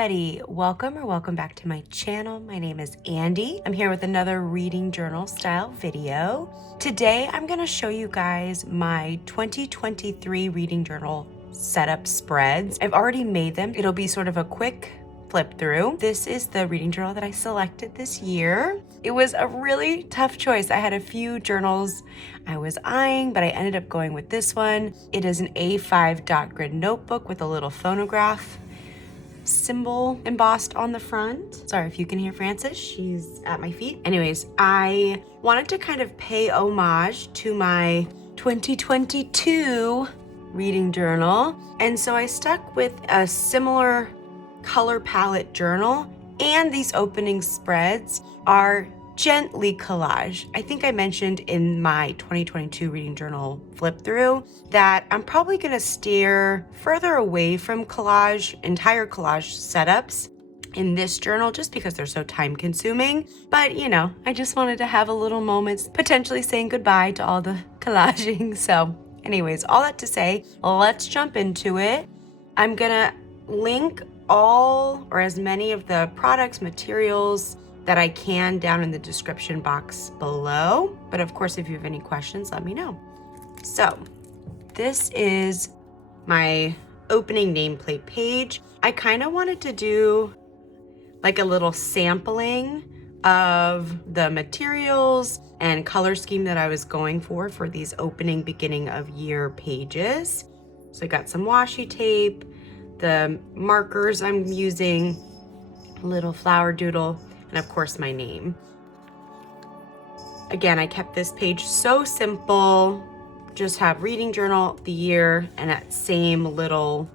everybody, welcome back to my channel. My name is Andy. I'm here with another reading journal style video. Today I'm going to show you guys my 2023 reading journal setup spreads. I've already made them. It'll be sort of a quick flip through. This is the reading journal that I selected this year. It was a really tough choice. I had a few journals I was eyeing, but I ended up going with this one. It is an A5 dot grid notebook with a little phonograph symbol embossed on the front. Sorry if you can hear Frances, she's at my feet. Anyways, I wanted to kind of pay homage to my 2022 reading journal. And so I stuck with a similar color palette journal, and these opening spreads are gently collage. I think I mentioned in my 2022 reading journal flip through that I'm probably going to steer further away from entire collage setups in this journal just because they're so time consuming. But you know, I just wanted to have a little moment potentially saying goodbye to all the collaging. So anyways, all that to say, let's jump into it. I'm gonna link all or as many of the products, materials that I can down in the description box below. But of course, if you have any questions, let me know. So this is my opening nameplate page. I kind of wanted to do like a little sampling of the materials and color scheme that I was going for these opening beginning of year pages. So I got some washi tape, the markers I'm using, a little flower doodle, and of course my name. Again, I kept this page so simple, just have reading journal, the year, and that same little,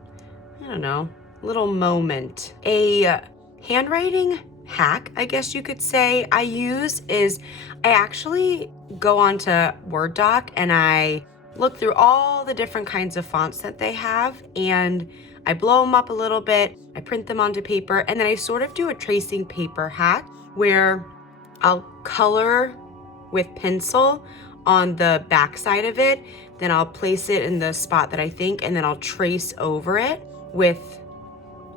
I don't know, little moment. A handwriting hack, I guess you could say, I use is I actually go onto Word doc and I look through all the different kinds of fonts that they have, and I blow them up a little bit, I print them onto paper, and then I sort of do a tracing paper hack where I'll color with pencil on the back side of it, then I'll place it in the spot that I think, and then I'll trace over it with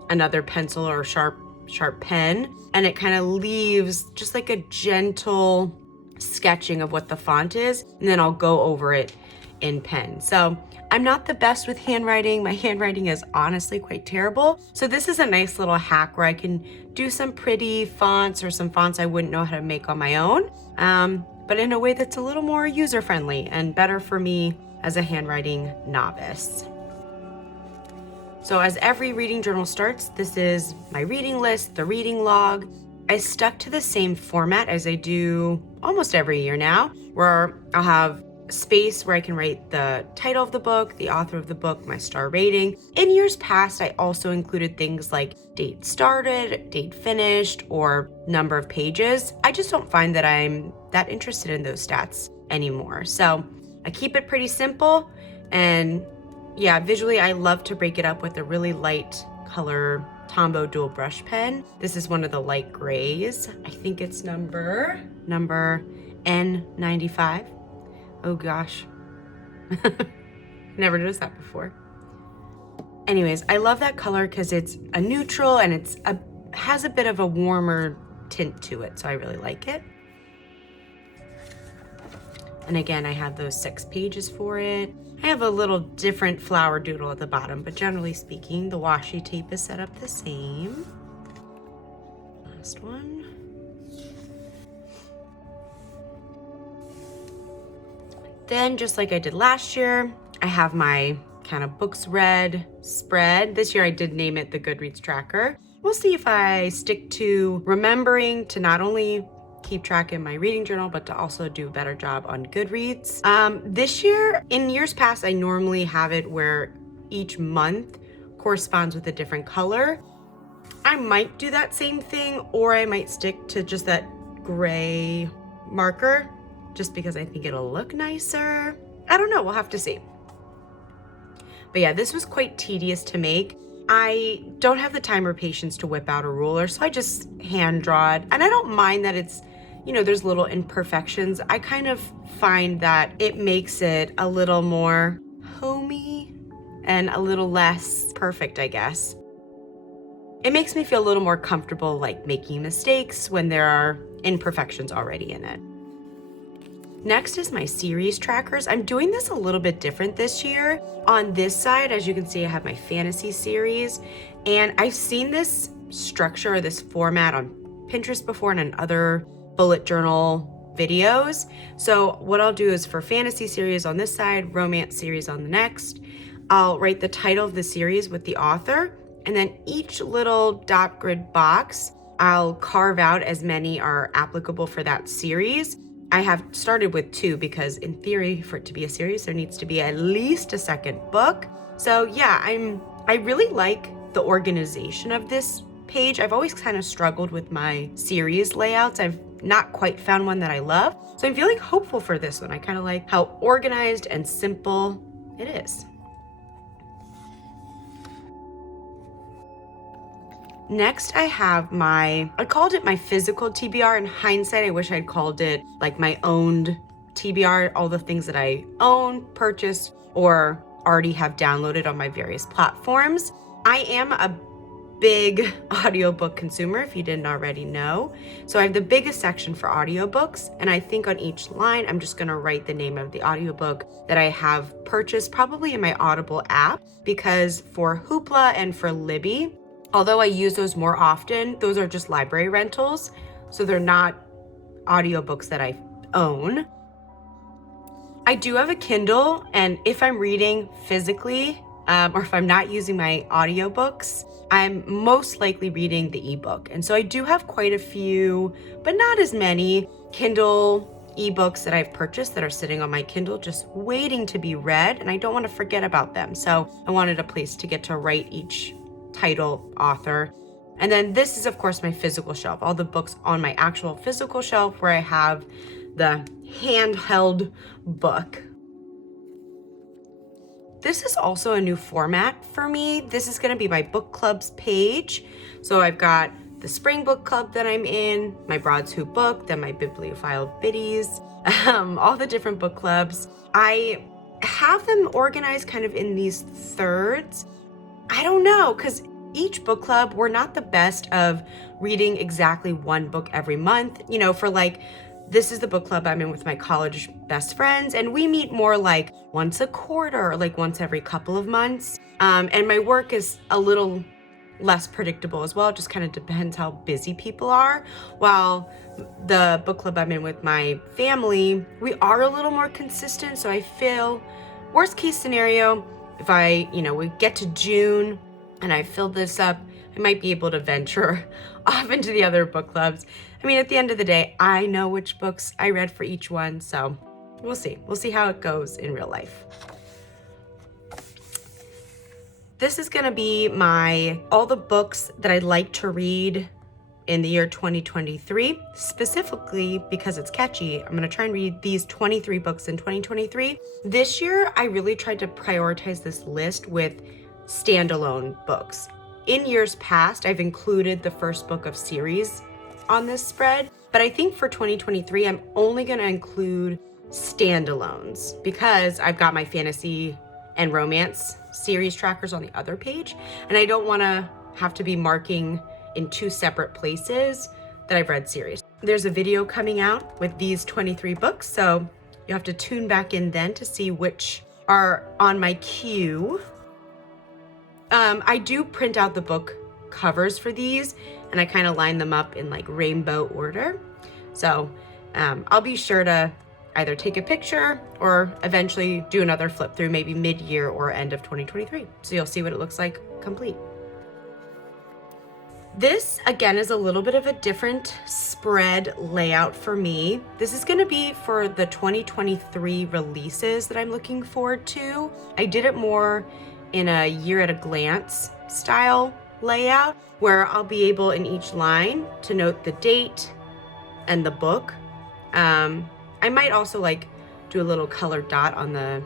another pencil or sharp pen, and it kind of leaves just like a gentle sketching of what the font is, and then I'll go over it in pen. So I'm not the best with handwriting. My handwriting is honestly quite terrible. So this is a nice little hack where I can do some pretty fonts or some fonts I wouldn't know how to make on my own, but in a way that's a little more user-friendly and better for me as a handwriting novice. So as every reading journal starts, this is my reading list, the reading log. I stuck to the same format as I do almost every year now, where I'll have space where I can write the title of the book, the author of the book, my star rating. In years past, I also included things like date started, date finished, or number of pages. I just don't find that I'm that interested in those stats anymore. So I keep it pretty simple, and yeah, visually I love to break it up with a really light color Tombow dual brush pen. This is one of the light grays. I think it's number N95. Oh gosh, never noticed that before. Anyways, I love that color because it's a neutral and has a bit of a warmer tint to it, so I really like it. And again, I have those 6 pages for it. I have a little different flower doodle at the bottom, but generally speaking, the washi tape is set up the same. Last one. Then, just like I did last year, I have my kind of books read spread. This year I did name it the Goodreads tracker. We'll see if I stick to remembering to not only keep track in my reading journal, but to also do a better job on Goodreads. This year, in years past, I normally have it where each month corresponds with a different color. I might do that same thing, or I might stick to just that gray marker, just because I think it'll look nicer. I don't know, we'll have to see. But yeah, this was quite tedious to make. I don't have the time or patience to whip out a ruler, so I just hand draw it. And I don't mind that it's, you know, there's little imperfections. I kind of find that it makes it a little more homey and a little less perfect, I guess. it makes me feel a little more comfortable like making mistakes when there are imperfections already in it. Next is my series trackers. I'm doing this a little bit different this year. On this side, as you can see, I have my fantasy series, and I've seen this structure or this format on Pinterest before and in other bullet journal videos. So what I'll do is for fantasy series on this side, romance series on the next, I'll write the title of the series with the author, and then each little dot grid box, I'll carve out as many are applicable for that series. I have started with 2 because in theory, for it to be a series, there needs to be at least a second book. So yeah, I really like the organization of this page. I've always kind of struggled with my series layouts. I've not quite found one that I love. So I'm feeling hopeful for this one. I kind of like how organized and simple it is. Next, I have I called it my physical TBR. In hindsight, I wish I'd called it like my owned TBR, all the things that I own, purchased, or already have downloaded on my various platforms. I am a big audiobook consumer, if you didn't already know. So I have the biggest section for audiobooks, and I think on each line, I'm just gonna write the name of the audiobook that I have purchased, probably in my Audible app, because for Hoopla and for Libby, although I use those more often, those are just library rentals, so they're not audiobooks that I own. I do have a Kindle, and if I'm reading physically, or if I'm not using my audiobooks, I'm most likely reading the ebook. And so I do have quite a few, but not as many, Kindle ebooks that I've purchased that are sitting on my Kindle just waiting to be read, and I don't want to forget about them. So I wanted a place to get to write each title, author. And then this is, of course, my physical shelf, all the books on my actual physical shelf where I have the handheld book. This is also a new format for me. This is going to be my book clubs page. So I've got the spring book club that I'm in, my Broads Who book, then my bibliophile biddies, all the different book clubs. I have them organized kind of in these thirds. I don't know, because each book club, we're not the best of reading exactly one book every month. You know, for like, this is the book club I'm in with my college best friends, and we meet more like once a quarter, or like once every couple of months. And my work is a little less predictable as well. It just kind of depends how busy people are. While the book club I'm in with my family, we are a little more consistent. So I feel, worst case scenario, if we get to June and I filled this up, I might be able to venture off into the other book clubs. I mean, at the end of the day, I know which books I read for each one, so we'll see. We'll see how it goes in real life. This is gonna be all the books that I'd like to read in the year 2023, specifically because it's catchy. I'm gonna try and read these 23 books in 2023. This year, I really tried to prioritize this list with standalone books. In years past, I've included the first book of series on this spread, but I think for 2023, I'm only gonna include standalones because I've got my fantasy and romance series trackers on the other page, and I don't wanna have to be marking in 2 separate places that I've read series. There's a video coming out with these 23 books, so you have to tune back in then to see which are on my queue. I do print out the book covers for these, and I kind of line them up in like rainbow order. So I'll be sure to either take a picture or eventually do another flip through, maybe mid-year or end of 2023. So you'll see what it looks like complete. This, again, is a little bit of a different spread layout for me. This is gonna be for the 2023 releases that I'm looking forward to. I did it more in a year at a glance style layout, where I'll be able in each line to note the date and the book. I might also do a little colored dot on the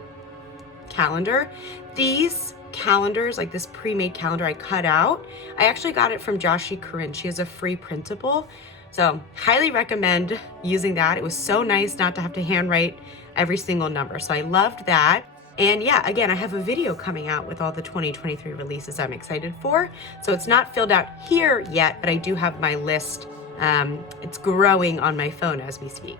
calendar. These calendars, like this pre-made calendar I cut out, I actually got it from Joshi Corinne. She has a free printable. So highly recommend using that. It was so nice not to have to handwrite every single number. So I loved that. And yeah, again, I have a video coming out with all the 2023 releases I'm excited for. So it's not filled out here yet, but I do have my list. It's growing on my phone as we speak.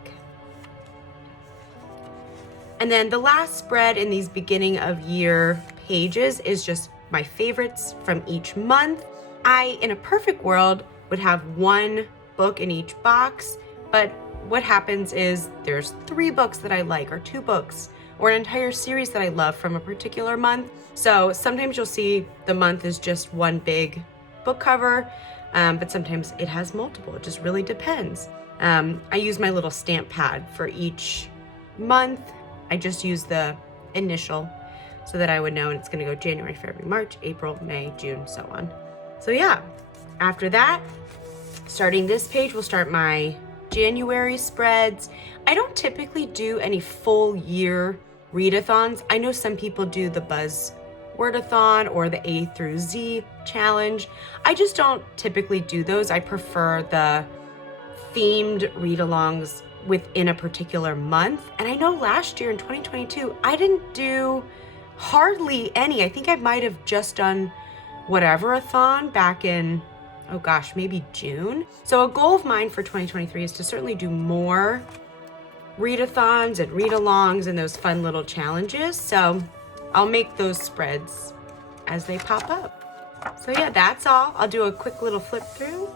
And then the last spread in these beginning of year pages is just my favorites from each month. I, in a perfect world, would have one book in each box, but what happens is there's 3 books that I like, or 2 books, or an entire series that I love from a particular month. So sometimes you'll see the month is just one big book cover, but sometimes it has multiple. It just really depends. I use my little stamp pad for each month. I just use the initial so that I would know, and it's gonna go January, February, March, April, May, June, so on. So yeah, after that, starting this page, we'll start my January spreads. I don't typically do any full year readathons. I know some people do the Buzz Wordathon or the A through Z challenge. I just don't typically do those. I prefer the themed read-alongs within a particular month. And I know last year in 2022, I didn't do hardly any. I think I might have just done whatever-a-thon back in, oh gosh, maybe June. So a goal of mine for 2023 is to certainly do more readathons and read-alongs and those fun little challenges. So I'll make those spreads as they pop up. So yeah, that's all. I'll do a quick little flip through.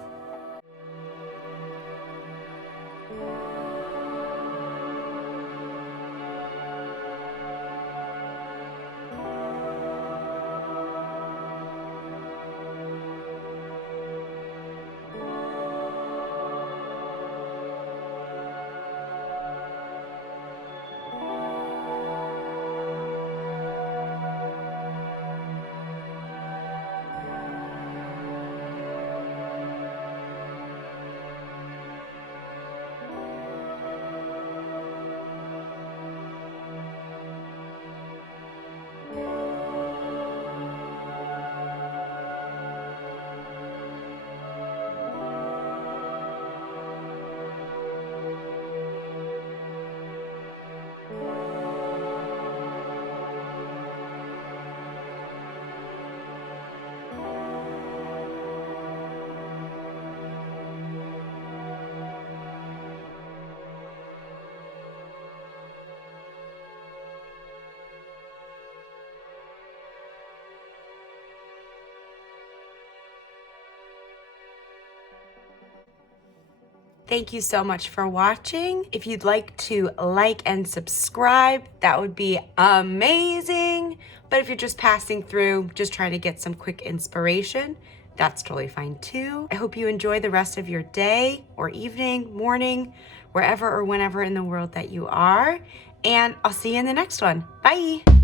Thank you so much for watching. If you'd like to like and subscribe, that would be amazing. But if you're just passing through, just trying to get some quick inspiration, that's totally fine too. I hope you enjoy the rest of your day or evening, morning, wherever or whenever in the world that you are. And I'll see you in the next one. Bye.